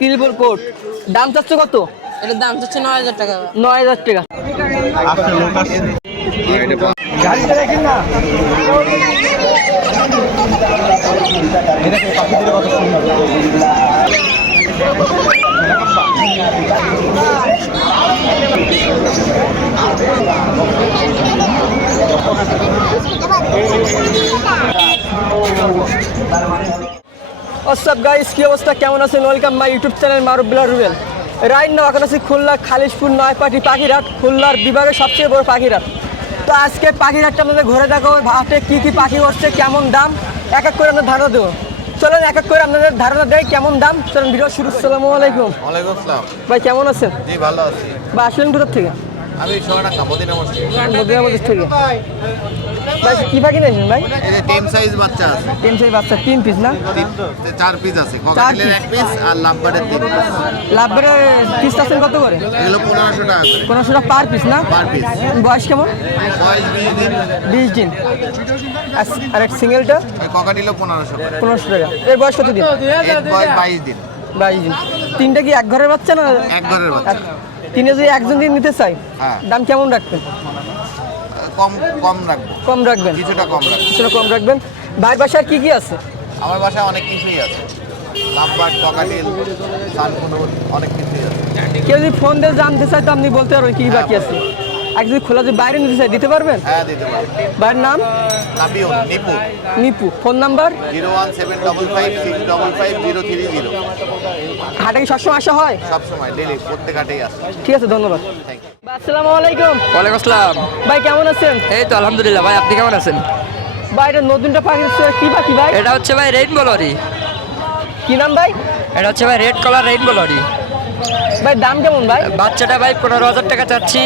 কিলপুর coat দাম চাচ্ছে কত? এটার দাম চাচ্ছে ৯,০০০ টাকা। ৯,০০০ টাকা। হোয়াটসঅ্যাপ গাইস, কি অবস্থা, কেমন আছেন? Welcome my YouTube channel Maruf Billah Rubel. Right now এখন আছি খুলনা খালিশপুর নয়পাটি পাখিরহাট, খুলনার বিভাগের সবচেয়ে বড় পাখিরহাট। তো আজকে পাখিরহাটটা আপনাদের ঘুরে দেখাবো, হাটে কী কী পাখি বসছে, কেমন দাম, এক এক করে আপনাদের ধারণা দেবো। চলেন এক এক করে আপনাদের ধারণা দেয় কেমন দাম। চলেন ভিডিও শুরু। আসসালামু আলাইকুম। ওয়ালাইকুম আসসালাম। ভাই কেমন আছেন? জি ভালো আছি। বা আসলেন কোথার থেকে? আমি সোনাডাঙ্গা মদিনা মসজিদ। মদিনা মসজিদ থেকে। ভাই কি পাখি নিয়েছেন ভাই? এই যে টেম সাইজ বাচ্চা আছে। টেম সাইজ বাচ্চা 3 পিস না? 4 পিস আছে। ককাটেলের 1 পিস আর লাভবার্ডের 3 পিস। লাভবার্ডের পিস আছেন কত করে? এগুলো 1500 টাকা করে। 1500 টাকা পার পিস না? Per piece. বয়স কেমন? বয়স 20 দিন। 20 দিন। আর এক সিঙ্গেলটা? এই ককাটেলও 1500 করে। 1500 টাকা। এর বয়স কত দিন? এর বয়স 22 দিন। 22 দিন। তিনটা কি এক ঘরের বাচ্চা না? এক ঘরের বাচ্চা। তিনে যদি একজন দিন নিতে চাই, হ্যাঁ। দাম কেমন রাখবেন? কম রাখবো। কম রাখবেন? কিছুটা কম রাখবো। কিছুটা কম রাখবেন। ভাইয়ের বাসায় কি কি আছে? আমার বাসায় অনেক কিছুই আছে। লাভবার্ড, ককাটেল, সানকুনুর অনেক কিছুই আছে। কেউ যদি ফোন দিয়ে জানতে চাই তো আপনি বলতে পারবেন কি বাকি আছে। আর যদি খোলা যদি বাইরে নিতে চাই দিতে পারবেন? হ্যাঁ দিতে পারবো। ভাইয়ের নাম? নাবিউল, নিপু। নিপু। Phone number? 017555030। হাটে কি সবসময় আসা হয়? সবসময় ডেলি প্রত্যেক হাটেই আসে। ঠিক আছে, ধন্যবাদ। Thank you. ভাই, আসসালামু আলাইকুম। ওয়ালাইকুম আসসালাম। ভাই কেমন আছেন? এই তো আলহামদুলিল্লাহ। ভাই আপনি কেমন আছেন? ভাই এটা নতুনটা পাখি কি পাখি ভাই? এটা হচ্ছে ভাই রেইনবো লরি। কি নাম ভাই? এটা হচ্ছে ভাই রেড কলার রেইনবো লরি। ভাই দাম কেমন ভাই? বাচ্চাটা ভাই 15,000 টাকা চাচ্ছি।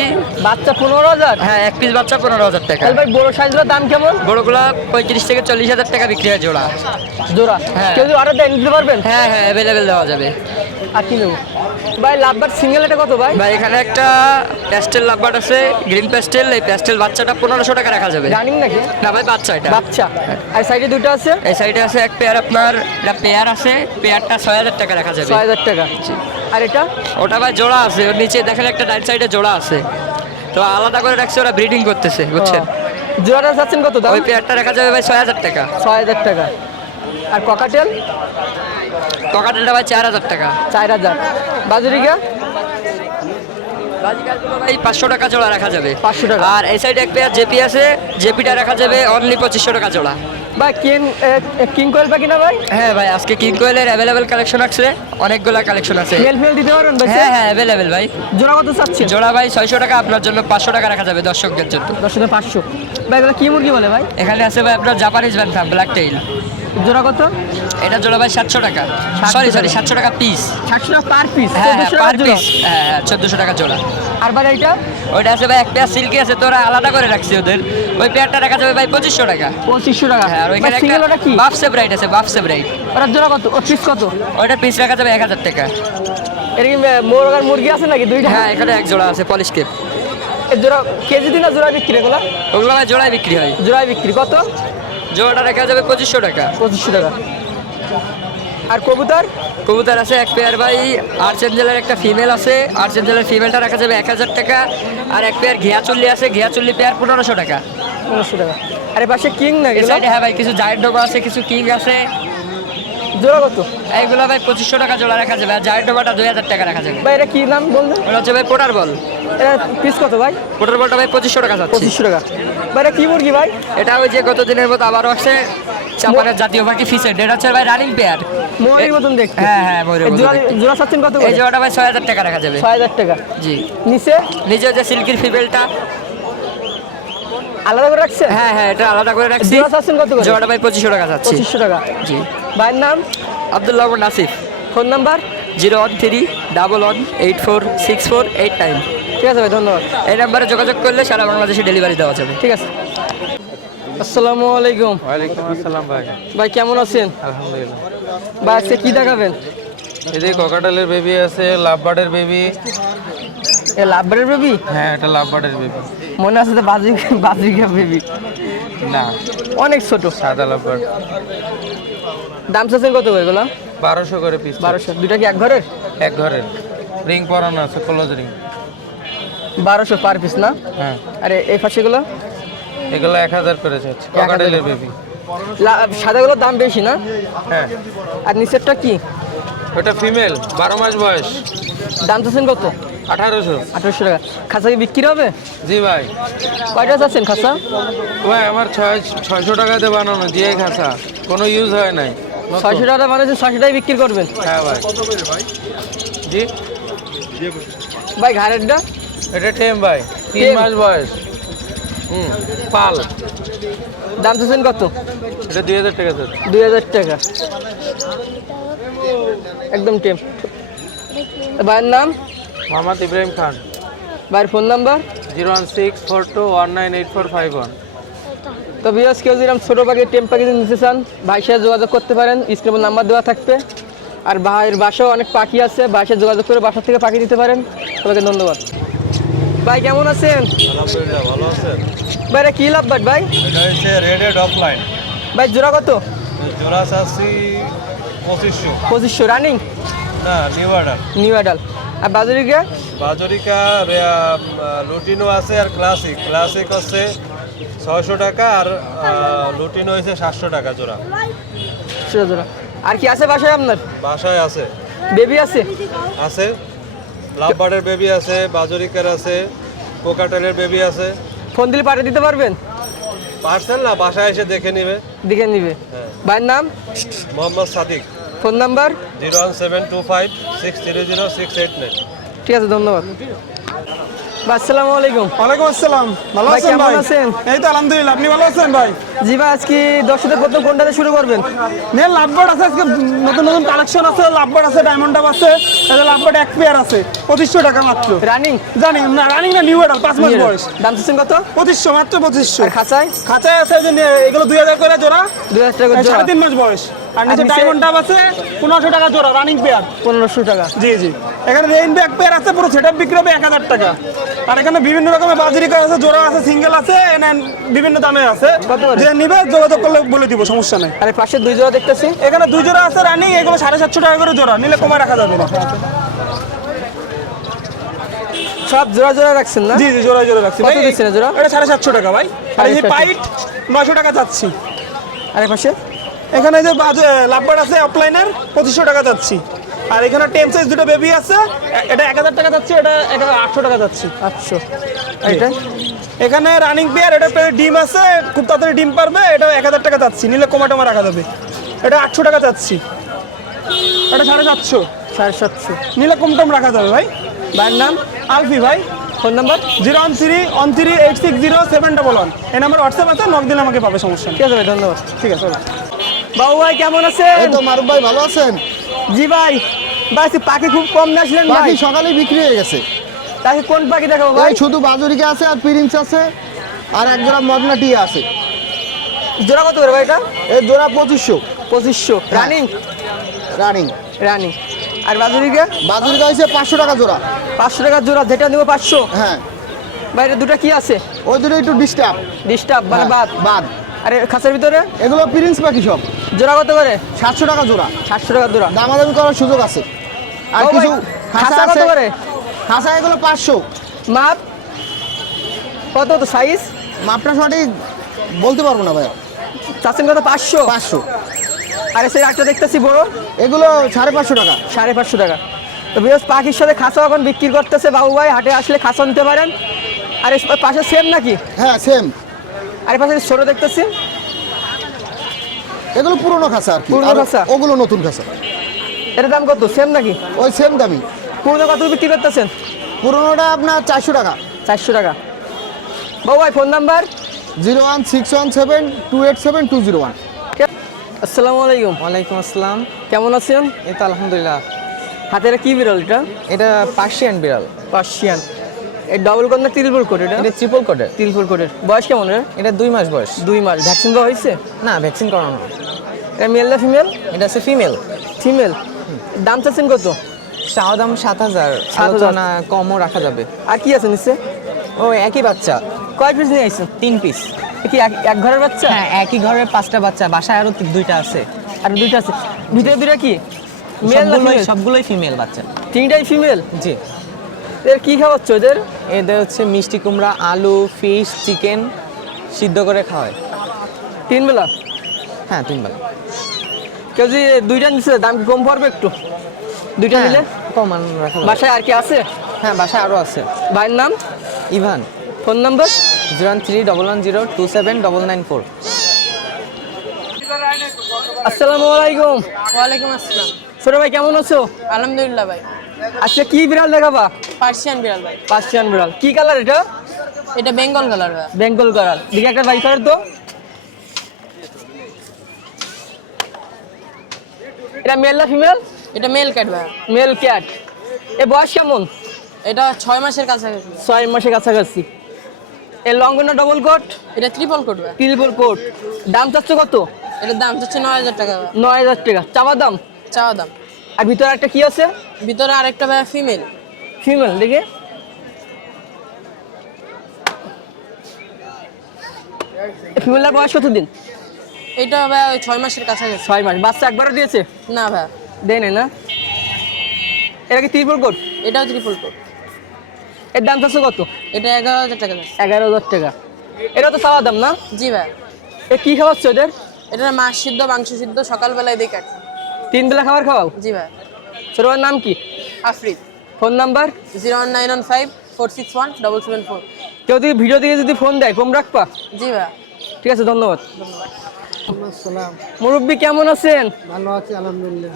বাচ্চা 15,000? হ্যাঁ, এক পিস বাচ্চা 15,000 টাকা। তাহলে ভাই বড় সাইজগুলোর দাম কেমন? বড়গুলা 35 থেকে 40,000 টাকা বিক্রি হয় জোড়া। জোড়া? হ্যাঁ। কেউ যদি অর্ডার দেয় নিতে পারবেন? হ্যাঁ হ্যাঁ, অ্যাভেলেবেল দেওয়া যাবে। আর কি নেবো ভাই? লাভবার্ড সিঙ্গেল এটা কত ভাই? ভাই এখানে একটা প্যাস্টেল লাভবার্ড আছে, গ্রিন প্যাস্টেল। এই প্যাস্টেল বাচ্চাটা 1500 টাকা রাখা যাবে। রানিং নাকি? না ভাই, বাচ্চা এটা। বাচ্চা। আর সাইডে দুটো আছে? এই সাইডে আছে এক পেয়ার, আপনার এটা পেয়ার আছে। পেয়ারটা 6,000 টাকা রাখা যাবে। 6,000 টাকা। আর এটা? ওটা ভাই জোড়া আছে, ওর নিচে দেখেন একটা ডাইট সাইডে জোড়া আছে, তো আলাদা করে রাখছে, ওরা ব্রিডিং করতেছে, বুঝছেন? জোড়াটা যাচ্ছেন কত দাম? ওই পেয়ারটা রাখা যাবে ভাই 6,000 টাকা। 6,000 টাকা। আর ককাটেল? ককাটেলটা ভাই 4,000 টাকা। 4,000। বাজুরিকা? বাজিকারগুলো ভাই 500 টাকা জোড়া রাখা যাবে। 500 টাকা। আর এই সাইডে এক পেয়ার জেপি আছে, জেপিটা রাখা যাবে অনলি 2500 টাকা জোড়া। ভাই কিং কোয়েল পাখি না ভাই? হ্যাঁ ভাই, আজকে কিং কোয়েলের অ্যাভেলেবেল কালেকশন আছে, অনেকগুলা কালেকশন আছে। মেল ফেল দিতে পারবেন ভাই? হ্যাঁ হ্যাঁ, অ্যাভেলেবেল ভাই। জোড়া কত চাচ্ছেন? জোড়া ভাই 600 টাকা, আপনার জন্য 500 টাকা রাখা যাবে দর্শকদের জন্য। 10,500। ভাই এগুলো কি মুরগি বলে ভাই? এখানে আছে ভাই আপনার জাপানিজ ব্যান্থাম ব্ল্যাক টেইল। জোড়া কত? এটা জোড়া ভাই 700 টাকা। 700 সরি টাকা। 700 টাকা পিস। 700 টাকা পার পিস? হ্যাঁ হ্যাঁ, 1400 পার টাকা জোড়া? পিস। হ্যাঁ হ্যাঁ, 1400 টাকা জোড়া। আর ভাই এটা? ওইটা আছে ভাই এক পেয়ার সিল্কি আছে, তোরা আলাদা করে রাখছি ওদের। ওই পেয়ারটা রাখা যাবে ভাই 2500 টাকা। 2500 টাকা। হ্যাঁ, আর ওইখানে সিঙ্গেল ওটা কি? বাফ সেব্রাইট আছে, বাফ সেব্রাইট। ওটা জোড়া কত? ও পিস কত? ওইটা পিস রাখা যাবে 1000 টাকা। এর কি মোরগার মুরগি আছে নাকি দুইটা? হ্যাঁ, এখানে এক জোড়া আছে পলিশ কেপ। এই জোড়া কেজি দিন না জোড়া বিক্রি এগুলো? ওগুলো ভাই জোড়ায় বিক্রি হয়। জোড়ায় বিক্রি কত? জোড়াটা রাখা যাবে 2500 টাকা। 2500 টাকা। আর কবুতর? কবুতর আছে এক পেয়ার ভাই, আর্চেঞ্জেলের একটা ফিমেল আছে, আর্চেঞ্জেলের ফিমেলটা রাখা যাবে 1000 টাকা। আর এক পেয়ার ঘিয়াচুল্লি আছে, ঘিয়াচুল্লি পেয়ার 1500 টাকা। 1500 টাকা। আর এর পাশে কিং না এই এগুলো? সাইডে হ্যাঁ ভাই কিছু জায়েন্ট ডোবা আছে, কিছু কিং আছে। জোড়া কত? এইগুলো ভাই 2500 টাকা জোড়া রাখা যাবে। আর জায়েন্ট ডোবাটা 2000 টাকা রাখা যাবে। ভাই এটা কি নাম বললেন? ওটা হচ্ছে ভাই পোটার বল। এটা পিস কত ভাই? পোটার বলটা ভাই 2500 টাকা যাচ্ছে। 2500 টাকা। ভাই এটা কি মুরগি ভাই? এটা ওই যে গত দিনের মতো আবারও আসছে, চাপানের জাতীয় পাখি ফিসেড। এটা হচ্ছে ভাই রানিং পেয়ার। ময়ূরের মতন দেখতে? হ্যাঁ হ্যাঁ, ময়ূরের মতো দেখতে। জোড়া চাচ্ছেন কত এই করে? জোড়াটা ভাই 6000 টাকা রাখা যাবে। 6000 টাকা। জি। নিচে? নিচে যে সিল্কির ফিমেলটা আলাদা করে রাখছেন? হ্যাঁ হ্যাঁ, এটা আলাদা করে রাখছি। জোড়া চাচ্ছেন কত করে? জোড়াটা ভাই 2500 টাকা যাচ্ছে। 2500 টাকা। জি। ভাইয়ের নাম? আব্দুল্লাহ নাসিফ। Phone number? 01311646489। ঠিক আছে ভাই, ধন্যবাদ। এই নাম্বারে যোগাযোগ করলে সারা বাংলাদেশে ডেলিভারি দেওয়া যাবে। ঠিক আছে। আসসালামু আলাইকুম। ওয়ালাইকুম আসসালাম ভাই। ভাই কেমন আছেন? আলহামদুলিল্লাহ। ভাই আজকে কি দেখাবেন? এই যে ককাটেলের বেবি আছে, লাভবার্ডের বেবি, এ লাভবারের বেবি? হ্যাঁ, এটা লাভবার্ডের বেবি। মনে আছে তো বাজরিকা বেবি? না, অনেক ছোট। সাদা লাভবার্ড। দাম চাচ্ছেন কত করে এগুলো? 1200 করে পিস। 1200। দুইটা কি এক ঘরের? এক ঘরের। রিং পরানো আছে, ক্লোজ রিং। 1200 পার পিস না? হ্যাঁ, আরে এই পাশেগুলো? এগুলো 1000 করে যাচ্ছে। ককাটেলের বেবি। সাদাগুলোর দাম বেশি না? হ্যাঁ, আর নিচেরটা কি? ওটা ফিমেল, 12 মাস বয়স। দাম চাচ্ছেন কত? 1800। 1800 টাকা। খাঁচা কি বিক্রি হবে? জি ভাই। কয়টা চাচ্ছেন খাঁচা? ভাই আমার 600 টাকাতে বানানো জিআই খাসা, কোনো ইউজ হয় নাই। 600 টাকা মানে 600 টাকায় বিক্রি করবেন? হ্যাঁ ভাই। জি ভাই ঘাড়েরটা? এটা টেম ভাই, 3 টেম? মাস বয়স। পাল। দাম চাচ্ছেন কত? এটা 2000 টাকা স্যার। 2000 টাকা। একদম টেম। ভাইয়ের নাম? মোহাম্মদ ইব্রাহিম খান। ভাইয়ের ফোন নাম্বার? 01642198451। তো বিয়াস কেউ যদি ছোটো পাখি টেম পাখি যদি নিতে চান ভাইয়ের সাথে যোগাযোগ করতে পারেন, স্ক্রিনে নাম্বার দেওয়া থাকবে। আর ভাইয়ের বাসাও অনেক পাখি আছে, ভাইয়ের সাথে যোগাযোগ করে বাসা থেকে পাখি নিতে পারেন। সবাইকে ধন্যবাদ। ভাই কেমন আছেন? আলহামদুলিল্লাহ, ভালো আছেন? ভাই এটা কী লাভ বাট ভাই? এটা হচ্ছে রেডেড অফলাইন। ভাই জোড়া কত? জোড়া চাচ্ছি 2500। 2500 রানিং? না, নিউ অর্ডার। New adult. আর বাজুরিকা? বাজরিকা লুটিনো আছে আর ক্লাসিক। ক্লাসিক হচ্ছে 600 টাকা আর লুটিনো হচ্ছে 700 টাকা জোড়া। জোড়া জোড়া। আর কি আছে বাসায় আপনার? বাসায় আছে। বেবি আছে? আছে, লাভবার্ডের বেবি আছে, বাজরিকার আছে, কোকাটেলের বেবি আছে। ফোন দিলে পাঠিয়ে দিতে পারবেন? পার্সেল না, বাসায় এসে দেখে নিবে। দেখে নিবে। হ্যাঁ। ভাইয়ের নাম? মোহাম্মদ সাদিক। Phone number? 01725600689। ঠিক আছে, ধন্যবাদ। ভাই আসসালামু আলাইকুম। ওয়ালাইকুম আসসালাম। ভালো ভাই, আছেন কেমন ভাই? আছেন? এই তো আলহামদুলিল্লাহ। আপনি ভালো আছেন ভাই? জি ভাই, আজকে দর্শকদের প্রথম কোনটাতে শুরু করবেন? নেন লাভবার্ড আছে, আজকে নতুন নতুন কালেকশন আছে। লাভবার্ড আছে, ডায়মন্ড ডাব আছে। এটা লাভবার্ড এক পেয়ার আছে, 2500 টাকা মাত্র। রানিং? জানি না, রানিং না, নিউ অর্ডার, 5 মাস বয়স। দাম চাচ্ছেন কত? 2500 মাত্র, 2500। আর খাঁচায়? খাঁচায় আছে যে এগুলো 2000 করে জোড়া, 2000 টাকা জোড়া। 3.5 মাস বয়স। আর নিচে নিচে? ডায়মন্ড ডাব আছে 1500 টাকা জোড়া, রানিং পেয়ার। 1500 টাকা। জি জি। এখানে রেইনবো এক পেয়ার আছে, পুরো সেটআপ বিক্রি হবে 1000 টাকা। আর এখানে বিভিন্ন রকমের বাজরিকা আছে, জোড়া আছে, সিঙ্গেল আছে, বিভিন্ন দামে আছে। কত করে? যে নিবে যোগাযোগ করলে বলে দিব, সমস্যা নাই। আর পাশে দুই জোড়া দেখতেছি। এখানে 2 জোড়া আছে রানিং, এগুলো 750 টাকা করে জোড়া, নিলে কমায় রাখা যাবে না। সব জোড়া জোড়া রাখছেন না? জি জি, জোড়া জোড়া রাখছি কত ভাই। দিচ্ছেন জোড়া? এটা 750 টাকা ভাই। আর এই যে 750 পাইট 900 টাকা যাচ্ছি। আর পাশে? এখানে যে লাভবার্ড আছে অফলাইনের 2500 টাকা যাচ্ছি। আর এখানে টেম সাইজ দুটো বেবি আছে, এটা 1000 টাকা যাচ্ছে, এটা 800 টাকা যাচ্ছে। 800। আর এটা? এখানে রানিং পেয়ার, এটা ডিম আছে, খুব তাড়াতাড়ি ডিম পারবে, এটা 1000 টাকা যাচ্ছি, নিলে কমা টমা রাখা যাবে। এটা 800 টাকা যাচ্ছি, এটা 750, 750। নিলে কম টম রাখা যাবে ভাই। ভাইয়ের নাম? আলফি ভাই। Phone number? 01313860711। এই নাম্বার হোয়াটসঅ্যাপ আছে, নক দিলে আমাকে পাবে, সমস্যা নেই। ঠিক আছে ভাই, ধন্যবাদ। ঠিক আছে চলো। বাবু ভাই কেমন আছেন? এই তো মারুফ ভাই, ভালো আছেন? জি ভাই। ভাই আজকে পাখি খুব কম নিয়ে আসলেন ভাই। পাখি সকালে বিক্রি হয়ে গেছে। তাকে কোন পাখি দেখাবো ভাই? এই শুধু বাজুরিকা আছে আর প্রিন্স আছে আর এক জোড়া মদনা টিয়া আছে। জোড়া কত করে ভাই এটা? এই জোড়া 2500 2500। রানিং? রানিং। রানিং। আর বাজুরিকা? বাজুরিকা হয়েছে 500 টাকা জোড়া। 500 টাকা জোড়া, যেটা নেবো 500। হ্যাঁ, বাইরে দুটো কি আছে? ওই দুটো একটু ডিস্টার্ব। ডিস্টার্ব মানে বাদ? বাদ। আর খাঁচার ভিতরে? এগুলো প্রিন্স পাখি সব। জোড়া কত করে? 700 টাকা জোড়া। 700 টাকা জোড়া। দামাদামি করার সুযোগ আছে। আর ও ভাই, কিছু খাঁচা কত আছে। করে? খাঁচা এগুলো 500। মাপ কত? তো সাইজ মাপটা সঠিক বলতে পারবো না ভাই। চাচ্ছেন কত? 500? 500। আর সেই একটা দেখতেছি বড়, এগুলো 550 টাকা। 550 টাকা। তো বিকজ পাখির সাথে খাঁচা এখন বিক্রি করতেছে বাবু ভাই, হাটে আসলে খাঁচা নিতে পারেন। আর এর পাশে সেম নাকি? হ্যাঁ সেম। আর এর পাশে ছোট দেখতেছি, এগুলো পুরনো খাঁচা আর কি। পুরনো আর খাঁচা? ওগুলো নতুন খাঁচা। এটার দাম কত? সেম নাকি? ওই সেম দামি। পুরনো কত বিক্রি করতেছেন? পুরনোটা আপনার 400 টাকা। 400 টাকা। বাবু ভাই ফোন নাম্বার? 01617287201। আসসালামু আলাইকুম। ওয়ালাইকুম আসসালাম। কেমন আছেন? এই তো আলহামদুলিল্লাহ। হাতে এটা কি বিড়াল এটা? এটা পার্সিয়ান বিড়াল। পার্সিয়ান। এই ডবল কোট না ট্রিপল কোট এটা? এটা ট্রিপল কোটের। ট্রিপল কোটের। বয়স কেমন এর? এটা 2 মাস বয়স। 2 মাস। ভ্যাকসিন দেওয়া হয়েছে? না, ভ্যাকসিন করানো না। এটা মেল না ফিমেল? এটা আছে ফিমেল। ফিমেল। দাম চাচ্ছেন কত? চাওয়া দাম 7,000, 7,000 আলোচনা কমও রাখা যাবে। আর কি আছে নিচে? ও একই বাচ্চা, কয় পিস নিয়ে আসছেন? 3 পিস। কি এক ঘরের বাচ্চা? হ্যাঁ, একই ঘরে 5টা বাচ্চা, বাসায় আরো 2টা আছে। আর দুইটা আছে, ভিতরে দুইটা কি মেল না ফিমেল? সবগুলোই ফিমেল বাচ্চা। 3টাই ফিমেল। জি। এর কি খাওয়াচ্ছ এদের? এদের হচ্ছে মিষ্টি কুমড়া, আলু, ফিশ, চিকেন সিদ্ধ করে খাওয়ায়। 3 বেলা? হ্যাঁ, 3 বেলা। কেউ যদি দুইটা নিচ্ছে দাম কি কম পড়বে একটু? দুইটা নিলে কমান রাখা যাবে। বাসায় আর কি আছে? হ্যাঁ, বাসায় আরো আছে। ভাইয়ের নাম? ইভান। Phone number? 031102994। আসসালামু আলাইকুম। ওয়ালাইকুম আসসালাম। ছোট ভাই কেমন আছো? আলহামদুলিল্লাহ ভাই। আচ্ছা কি বিড়াল দেখাবা? পার্সিয়ান বিড়াল ভাই। পার্সিয়ান বিড়াল। কি কালার এটা? এটা বেঙ্গল কালার ভাই। বেঙ্গল কালার। দিকে একটা বাই করে তো। এটা মেল না ফিমেল? এটা মেল ক্যাট ভাই। Male cat. এ বয়স কেমন? এটা 6 মাসের কাছাকাছি। 6 মাসের কাছাকাছি। এর লং কোট না ডবল কোট? এটা ট্রিপল কোট ভাই। Triple coat. দাম চাচ্ছ কত? এটার দাম হচ্ছে 9,000 টাকা ভাই। 9,000 টাকা। চাওয়া দাম? চাওয়া দাম। আর ভিতরে একটা কি আছে? ভিতরে আরেকটা ভাই ফিমেল। ফিমেল দেখে। ফিমেলের বয়স কত দিন? এটা ভাই ওই 6 মাসের কাছাকাছি। 6 মাস। বাচ্চা একবারও দিয়েছে? না ভাই, দেয় নাই না? এটা কি ট্রিপল কোট? এটাও ট্রিপল কোট। এর দাম চাচ্ছ কত? এটা 11,000 টাকা ভাই। 11,000 টাকা। এটা তো চাওয়া দাম না? জি ভাই। এ কি খাওয়াচ্ছ এদের? এটা মাছ সিদ্ধ, মাংস সিদ্ধ সকালবেলায় দিয়ে কাটছি। 3 বেলা খাবার খাওয়াও? জি ভাই। ছোট ভাইয়ের নাম কি? আফরিদ। Phone number? 01915461774। কেউ যদি ভিডিও দিয়ে যদি ফোন দেয় কম রাখবা? জি ভাই। ঠিক আছে, ধন্যবাদ। আসসালাম, মুরব্বী কেমন আছেন? ভালো আছি আলহামদুলিল্লাহ।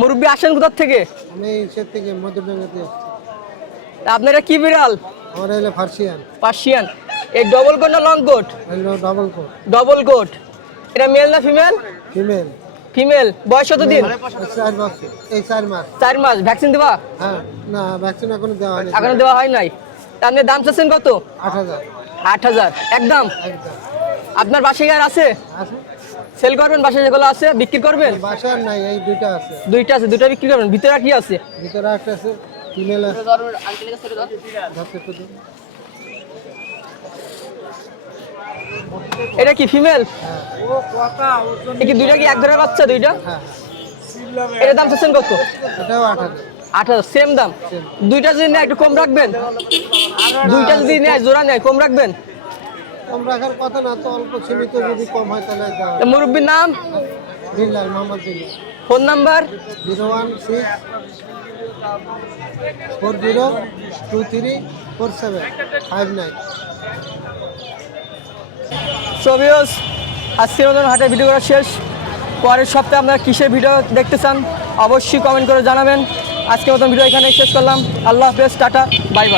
মুরব্বী আসেন কোথার থেকে? আমি সে থেকে মধ্যপ্রদেশে আপনারা কি বিড়াল? আমার হলো ফার্সিয়ান, পার্সিয়ান। এই ডবল কোট না লং কোট? হলো ডাবল কোট, ডবল কোট। এটা মেল না ফিমেল? Female, female. বয়স কত দিন? 4 বছর, এই 4 মাস। 4 মাস। ভ্যাকসিন দেবা? হ্যাঁ, না ভ্যাকসিন এখনো দেওয়া হয়নি। এখনো দেওয়া হয় নাই। তা আপনি দাম চাচ্ছেন কত? 8,000 8,000 একদম। একদম। আপনার বাসায় আর আছে? আছে সেল করবেন? বাসায় যেগুলো আছে বিক্রি করবেন? বাসার নাই, এই দুইটা আছে। দুইটা আছে, দুইটা বিক্রি করবেন। ভিতরে আর কি আছে? ভিতরে একটা আছে ফিমেল আছে। ধরতে তো দিন। এটা কি ফিমেল? হ্যাঁ, কি দুইটা কি এক ঘরের বাচ্চা দুইটা? হ্যাঁ, এটার দাম চাচ্ছেন কত? এটাও 8,000। 8,000 সেম দাম। দুইটা যদি নেয় একটু কম রাখবেন? দুইটা যদি নেয় জোড়া নেয় কম রাখবেন? কম রাখার কথা না, তো অল্প সীমিত যদি কম হয় তাহলে দেওয়া তা মুরব্বির নাম? দিল্লার মোহাম্মদ দিল্লার। Phone number? 01640234759। সোভিওস, আজকের মতন হাটের ভিডিও করা শেষ। পরের সপ্তাহে আপনারা কিসের ভিডিও দেখতে চান অবশ্যই কমেন্ট করে জানাবেন। আজকের মতন ভিডিও এখানে শেষ করলাম। আল্লাহ হাফেজ, টাটা, বাই বাই।